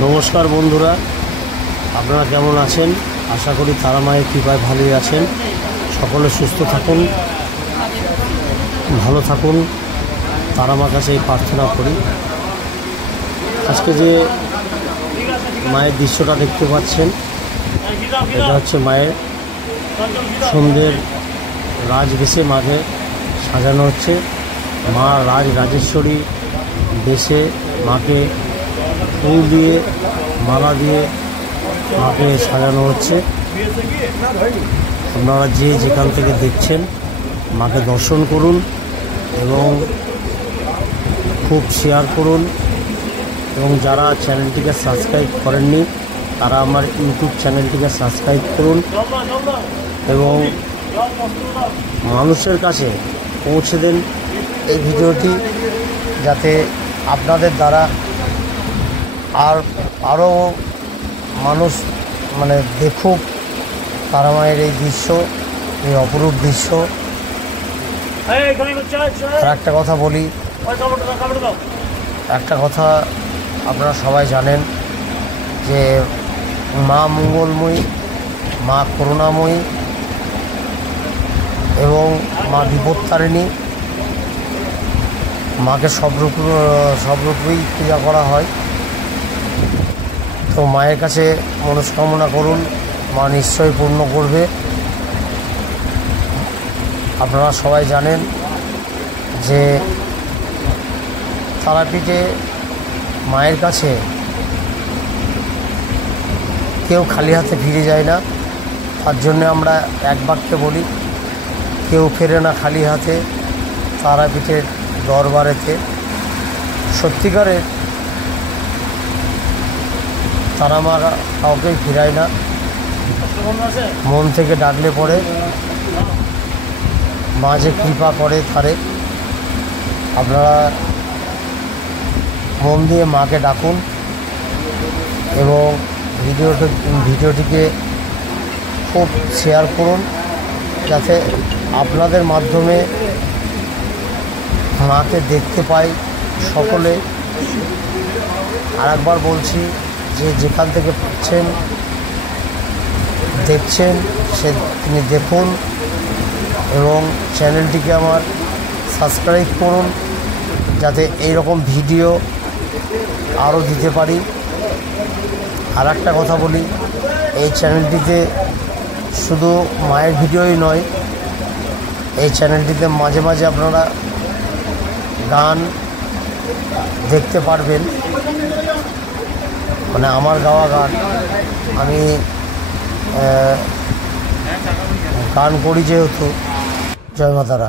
নমস্কার বন্ধুরা, আপনারা কেমন আছেন? আশা করি তারা মায়ের কৃপায় ভালোই আছেন। সকলে সুস্থ থাকুন, ভালো থাকুন, তারা মার কাছে প্রার্থনা করি। আজকে যে মায়ের দৃশ্যটা দেখতে পাচ্ছেন, এটা হচ্ছে মায়ের সন্ধ্যের রাজবেশে মাকে সাজানো হচ্ছে। মা রাজেশ্বরী বেশে মাকে ফুল দিয়ে মালা দিয়ে মাকে সাজানো হচ্ছে। আপনারা যেখান থেকে দেখছেন মাকে দর্শন করুন এবং খুব শেয়ার করুন, এবং যারা চ্যানেলটিকে সাবস্ক্রাইব করেননি তারা আমার ইউটিউব চ্যানেলটিকে সাবস্ক্রাইব করুন এবং মানুষের কাছে পৌঁছে দেন এই ভিডিওটি, যাতে আপনাদের দ্বারা আরও মানুষ দেখুক তারা মায়ের এই দৃশ্য, এই অপরূপ দৃশ্য। আর একটা কথা বলি, একটা কথা আপনারা সবাই জানেন যে মা মঙ্গলময়ী, মা করুণাময়ী এবং মা বিপত্তারিণী। মাকে সব রূপেই পূজা করা হয়। তো মায়ের কাছে মনস্কামনা করুন, মা নিশ্চয়ই পূর্ণ করবে। আপনারা সবাই জানেন যে তারাপীঠে মায়ের কাছে কেউ খালি হাতে ফিরে যায় না। তার জন্য আমরা এক বাক্যে বলি, কেউ ফেরে না খালি হাতে তারাপীঠের দরবারেতে। সত্যিকারের তারা মা কাউকেই ফিরায় না, মন থেকে ডাকলে পরে মা যে কৃপা করে তারে। আপনারা মন দিয়ে মাকে ডাকুন এবং ভিডিওটিকে খুব শেয়ার করুন, যাতে আপনাদের মাধ্যমে মাকে দেখতে পাই সকলে। আর একবার বলছি যে যেখান থেকে পাচ্ছেন দেখছেন তিনি দেখুন এবং চ্যানেলটিকে আমার সাবস্ক্রাইব করুন, যাতে এই রকম ভিডিও আরও দিতে পারি। আর একটা কথা বলি, এই চ্যানেলটিতে শুধু মায়ের ভিডিওই নয়, এই চ্যানেলটিতে মাঝে মাঝে আপনারা গান দেখতে পারবেন, আমার গাওয়া গান। আমি গান করি যেহেতু। জয় মাতারা।